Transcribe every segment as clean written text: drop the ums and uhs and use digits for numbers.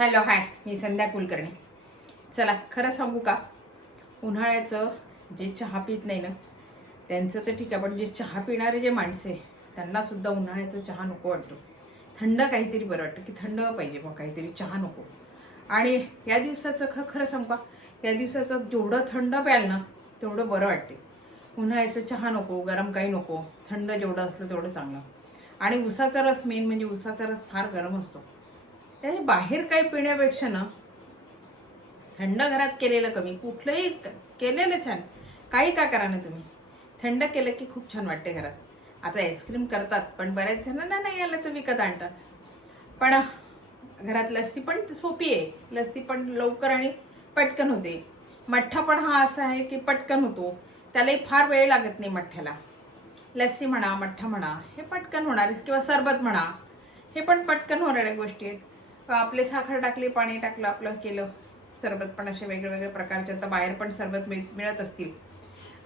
Hello hi, मी संध्या कुलकर्णी. चला खरं सांगू का, उन्हाळ्याचं जे चहा पित नाही ना त्यांचं तर ठीक आहे, पण जे चहा पिणारे जे माणसे त्यांना सुद्धा उन्हाळ्याचं चहा नको वाटतो. थंड काहीतरी बरं वाटतं, की थंड पाहिजे मग काहीतरी, चहा नको. आणि या दिवसाचं खरं सांगू का, या दिवसाचं जेवढं थंड प्याल ना तेवढं बरं वाटते. उन्हाळ्याचं चहा नको, गरम काही नको, थंड जेवढं असलं तेवढं चांगलं. आणि उसाचा रस, मेन म्हणजे उसाचा रस फार गरम असतो. त्याने बाहेर काही पिण्यापेक्षा ना थंड घरात केलेलं कमी, कुठलंही केलेलं छान. काही का करा ना तुम्ही, थंड केलं की खूप छान वाटते घरात. आता आईस्क्रीम करतात, पण बऱ्याच जणांना नाही आलं तर विकत आणतात. पण घरात लस्सी पण सोपी आहे, लस्सी पण लवकर आणि पटकन होते. मठ्ठा पण हा असा आहे की पटकन होतो, त्यालाही फार वेळ लागत नाही मठ्ठ्याला. लस्सी म्हणा, मठ्ठा म्हणा, हे पटकन होणार, किंवा सरबत म्हणा, हे पण पटकन होणाऱ्या गोष्टी आहेत. आपले साखर टाकली, पाणी टाकलं, आपलं केलं सरबत. पण असे वेगवेगळे प्रकारचे आता बाहेर पण सरबत मिळत असतील,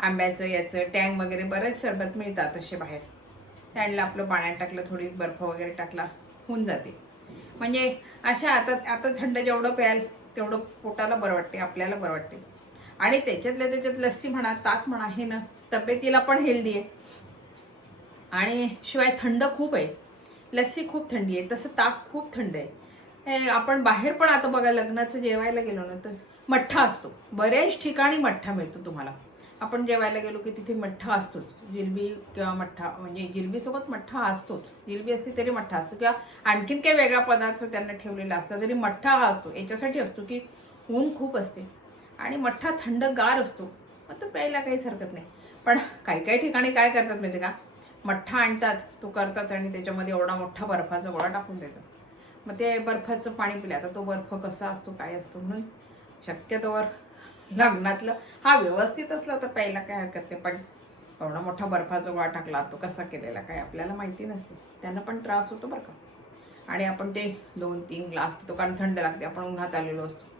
आंब्याचं याचं टँग वगैरे बरेच सरबत मिळतात असे बाहेर. टँगला आपलं पाण्यात टाकलं, थोडी बर्फ वगैरे टाकला, होऊन जाते. म्हणजे अशा आता थंड जेवढं प्याल तेवढं पोटाला बरं वाटते, आपल्याला बरं वाटते. आणि त्याच्यात लस्सी म्हणा, ताक म्हणा, हे ना तब्येतीला पण हेल्दी आहे. आणि शिवाय थंड खूप आहे, लस्सी खूप थंडी आहे, तसं ताक खूप थंड आहे. आपण बाहेर पण आता बघा, लग्नाचं जेवायला गेलो ना तर मठ्ठा असतो, बऱ्याच ठिकाणी मठ्ठा मिळतो तुम्हाला. आपण जेवायला गेलो की तिथे मठ्ठा असतोच, जिलबी किंवा मठ्ठा, म्हणजे जिलबीसोबत मठ्ठा असतोच. जिलबी असते तरी मठ्ठा असतो, किंवा आणखीन काही वेगळा पदार्थ त्यांना ठेवलेला असला तरी मठ्ठा हा असतो. याच्यासाठी असतो की ऊन खूप असते आणि मठ्ठा थंडगार असतो, मग तो प्यायला काहीच हरकत नाही. पण काही काही ठिकाणी काय करतात माहिती का, मठ्ठा आणतात, तो करतात आणि त्याच्यामध्ये एवढा मोठा बर्फाचा गोळा टाकून देतात. मग ते बर्फाचं पाणी पिलं. आता तो बर्फ कसा असतो, काय असतो, म्हणून शक्यतोवर लग्नातलं हा व्यवस्थित असला तर प्यायला काय हरकत नाही. पण एवढा मोठा बर्फाचा गोळा टाकला, तो कसा केलेला काय आपल्याला माहिती नसते, त्यांना पण त्रास होतो बरं का. आणि आपण ते 2-3 ग्लास पितो, कारण थंड लागते, आपण उन्हात आलेलो असतो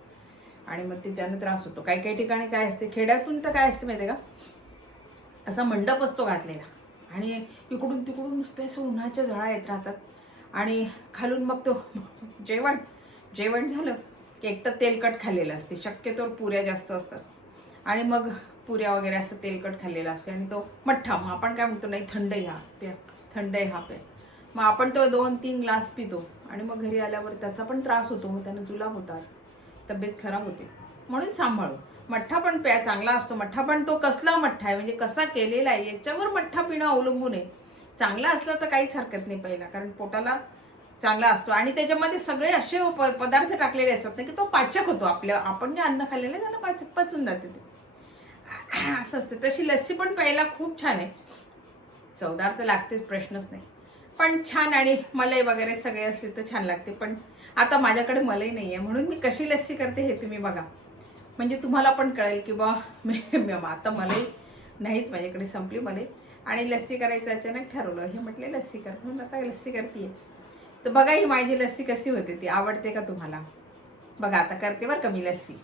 आणि मग ते त्यांना त्रास होतो. काही काही ठिकाणी काय असते, खेड्यातून तर काय असते माहिती आहे का, असा मंडप असतो घातलेला आणि इकडून तिकडून नुसतं असं उन्हाच्या झळा येत राहतात. आणि खालून मग तो जेवण झालं की एक तर तेलकट खाल्लेलं असते, शक्यतोवर पुऱ्या जास्त असतात, आणि मग पुऱ्या वगैरे असं तेलकट खाल्लेलं असते. आणि तो मठ्ठा, मग आपण काय म्हणतो, नाही थंड ह्या प्या, थंड हा प्या. मग आपण तो 2-3 ग्लास पितो आणि मग घरी आल्यावर त्याचा पण त्रास होतो, मग त्यानं जुलाब होतात, तब्येत खराब होते. म्हणून सांभाळू. मठ्ठा पण प्या, चांगला असतो मठ्ठा, पण तो कसला मठ्ठा आहे, म्हणजे कसा केलेला आहे याच्यावर मठ्ठा पिणं अवलंबून आहे. चांगला असला तर काहीच हरकत नाही पहिला, कारण पोटाला चांगला असतो. आणि त्याच्यामध्ये सगळे असे पदार्थ टाकलेले असतात ना की तो पाचक होतो. आपण जे अन्न खाल्लेलं आहे त्याला पचून जाते ते, असं असते. तशी लस्सी पण प्यायला खूप छान आहे, चवदार तर लागतेच, प्रश्नच नाही, पण छान. आणि मलाई वगैरे सगळे असले तर छान लागते. पण आता माझ्याकडे मलाई नाही आहे, म्हणून मी कशी लस्सी करते हे तुम्ही बघा, म्हणजे तुम्हाला पण कळेल की बा आता मलाई नाहीच माझ्याकडे, संपली मलाई. आणि लस्सी करायचं अचानक ठरवलं, हे म्हटले लस्सी कर, म्हणून आता लस्सी करते. तर बघा ही माझी लस्सी कशी होते, ती आवडते का तुम्हाला? बघा आता करते बरं का मी लस्सी.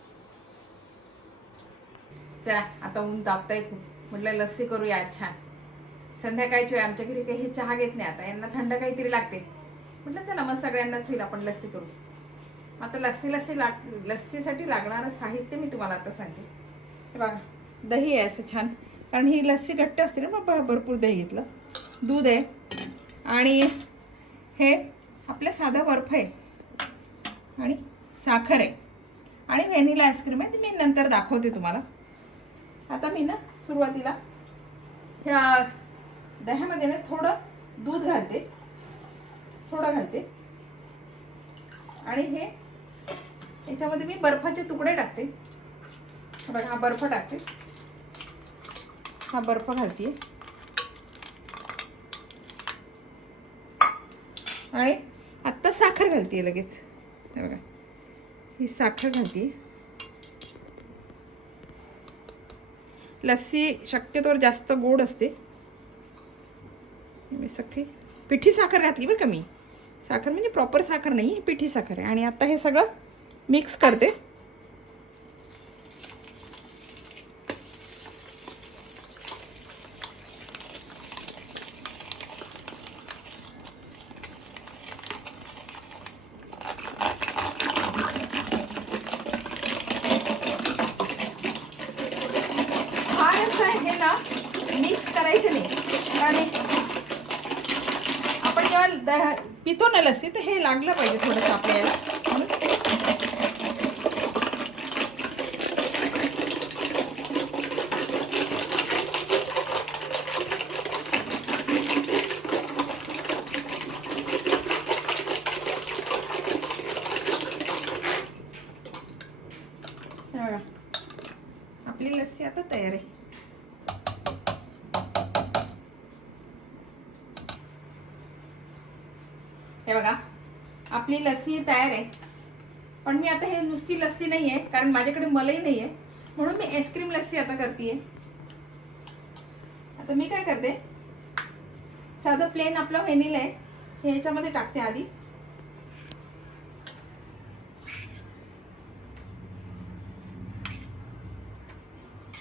चला आता ऊन तापतंय खूप, म्हटलं लस्सी करूया छान. संध्याकाळची वेळ, आमच्या घरी काही चहा घेत नाही, आता यांना थंड काहीतरी लागते, म्हटलं चला मग सगळ्यांनाच होईल, आपण लस्सी करू. आता लस्सीसाठी लागणारं साहित्य मी तुम्हाला आता सांगते. हे बघा, दही आहे असं छान, कारण ही लस्सी घट्ट असते ना, मग भरपूर दही घेतलं. दूध आहे, आणि हे आपलं साधा बर्फ आहे, आणि साखर आहे, आणि व्हॅनिला आईस्क्रीम आहे, ती मी नंतर दाखवते तुम्हाला. आता मी ना सुरुवातीला ह्या दह्यामध्ये ना थोडं दूध घालते, थोडं घालते, आणि हे याच्यामध्ये मी बर्फाचे तुकडे टाकते. बघा हा बर्फ टाकते, हा बर्फ घालते, आणि आत्ता साखर घालते लगेच. हे बघा ही साखर घालते. लस्सी शक्यतोवर जास्त गोड असते, मी सगळी पिठी साखर घातली बरं का मी. साखर म्हणजे प्रॉपर साखर नाही, पिठी साखर आहे. आणि आता हे सगळं मिक्स करते. करायचं नाही, आणि आपण जेव्हा पितो ना लस्सी तर हे लागलं पाहिजे थोडंसं आपल्याला. बघा आपली लस्सी आता तयार आहे. हे बघा आपली लस्सी तयार आहे. पण मी आता हे नुसती लस्सी नाहीये, कारण माझ्याकडे मलाई नाहीये, म्हणून मी आईस्क्रीम लस्सी आता करतेय. आता मी काय करते, साधं प्लेन आपलं व्हॅनिला आहे हे याच्यामध्ये टाकते आधी.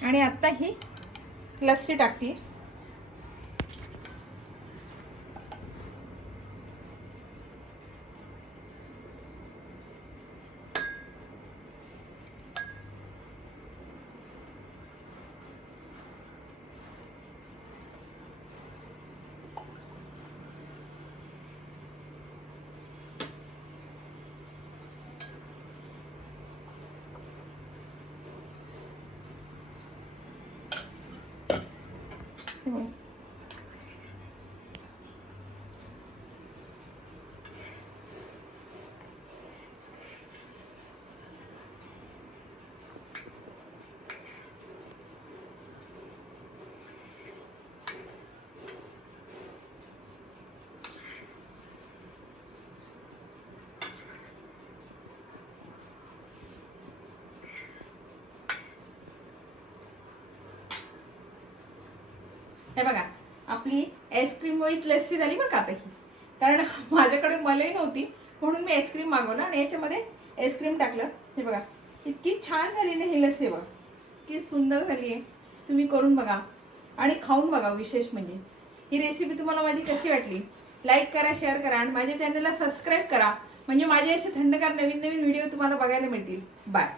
आणि आता ही लस्सी टाकते. हे बघा आपली आईस्क्रीम विथ लस्सी झाली बरं का आता ही. कारण माझ्याकडे मलाई नव्हती म्हणून मी आईस्क्रीम मागवलं आणि याच्यामध्ये आईस्क्रीम टाकलं. हे बघा इतकी छान झाली ना ही लस्सी, बघा इतकी सुंदर झाली आहे. तुम्ही करून बघा आणि खाऊन बघा. विशेष म्हणजे ही रेसिपी तुम्हाला माझी कशी वाटली, लाईक करा, शेअर करा आणि माझ्या चॅनलला सबस्क्राईब करा, म्हणजे माझे असे थंडगार नवीन नवीन व्हिडिओ तुम्हाला बघायला मिळतील. बाय.